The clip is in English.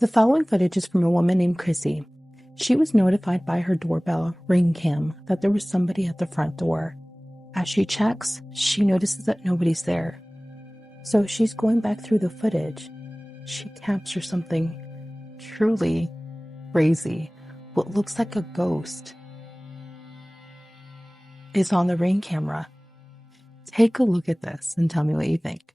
The following footage is from a woman named Chrissy. She was notified by her doorbell ring cam that there was somebody at the front door. As she checks, she notices that nobody's there. So she's going back through the footage. She captures something truly crazy. What looks like a ghost is on the ring camera. Take a look at this and tell me what you think.